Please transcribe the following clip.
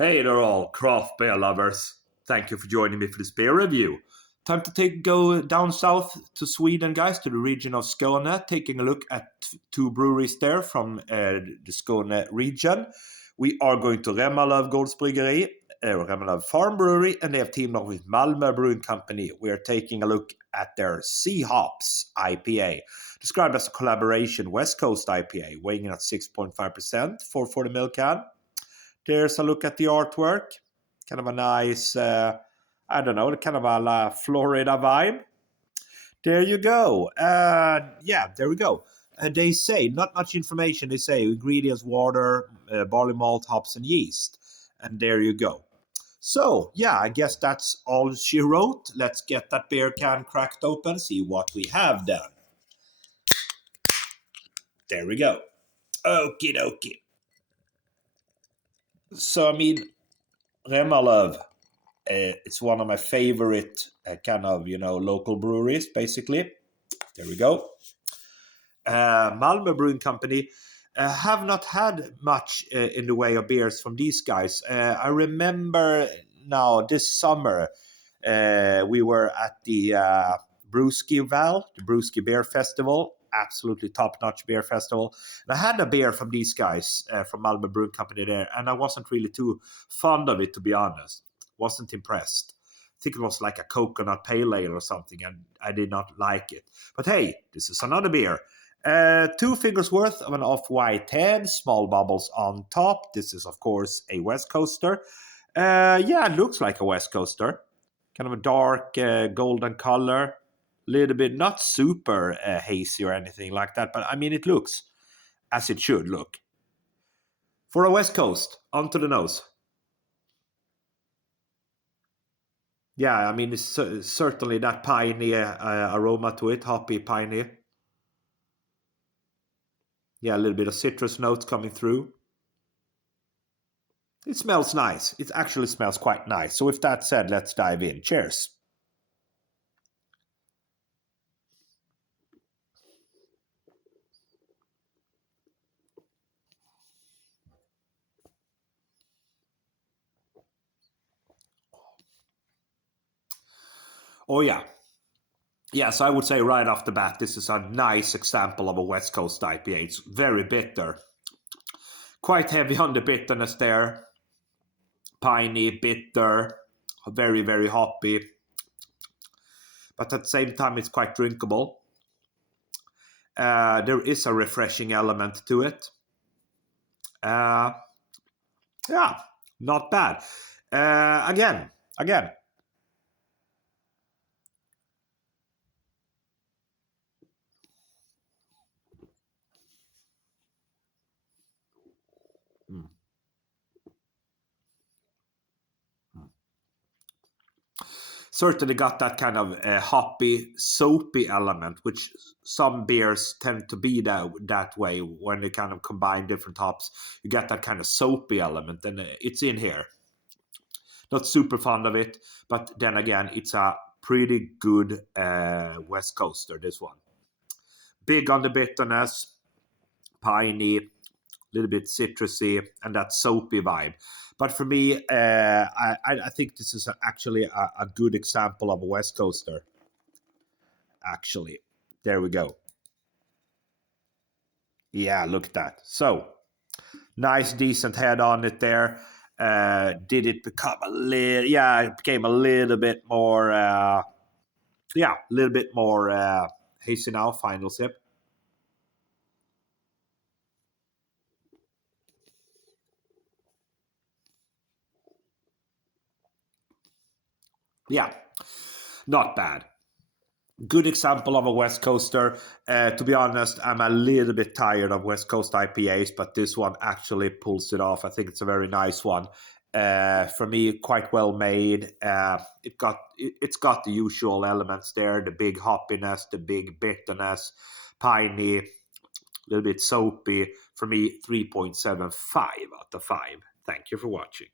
Hey there all, craft beer lovers. Thank you for joining me for this beer review. Time to go down south to Sweden, guys, to the region of Skåne, taking a look at two breweries there from the Skåne region. We are going to Remmarlöv Gårdsbryggeri, Remmarlöv Farm Brewery, and they have teamed up with Malmö Brewing Company. We are taking a look at their Sea Hops IPA, described as a collaboration West Coast IPA, weighing in at 6.5% for 40ml can. There's a look at the artwork. Kind of a nice, kind of a Florida vibe. There you go. There we go. They say, not much information. They say ingredients, water, barley malt, hops, and yeast. And there you go. So, I guess that's all she wrote. Let's get that beer can cracked open, see what we have done. There we go. Okie dokie. So, Remmarlöv, it's one of my favorite local breweries, basically. There we go. Malmö Brewing Company have not had much in the way of beers from these guys. I remember now this summer we were at the Brewski Beer Festival. Absolutely top-notch beer festival. And I had a beer from these guys from Malmö Brewing Company there, and I wasn't really too fond of it, to be honest. Wasn't impressed. I think it was like a coconut pale ale or something, and I did not like it. But hey, this is another beer. 2 fingers worth of an off-white head, small bubbles on top. This is, of course, a West Coaster. It looks like a West Coaster. Kind of a dark golden color. Little bit, not super hazy or anything like that, but it looks as it should look. For a West Coast, onto the nose. Yeah, it's certainly that piney aroma to it, hoppy, piney. Yeah, a little bit of citrus notes coming through. It smells nice. It actually smells quite nice. So with that said, let's dive in. Cheers. Oh, yeah. Yeah, so I would say right off the bat, this is a nice example of a West Coast IPA. It's very bitter. Quite heavy on the bitterness there. Piney, bitter, very, very hoppy. But at the same time, it's quite drinkable. There is a refreshing element to it. Not bad. Again. Certainly got that kind of hoppy, soapy element, which some beers tend to be that way when they kind of combine different hops. You get that kind of soapy element, and it's in here. Not super fond of it, but then again, it's a pretty good West Coaster, this one. Big on the bitterness, piney, little bit citrusy, and that soapy vibe. But for me, I think this is actually a good example of a West Coaster. Actually, there we go. Yeah, look at that. So, nice, decent head on it there. Did it become a little... Yeah, it became a little bit more... hazy now, final sip. Yeah, not bad. Good example of a West Coaster. To be honest, I'm a little bit tired of West Coast IPAs, but this one actually pulls it off. I think it's a very nice one. For me, quite well made. It's got the usual elements there: the big hoppiness, the big bitterness, piney, a little bit soapy. For me, 3.75 out of 5. Thank you for watching.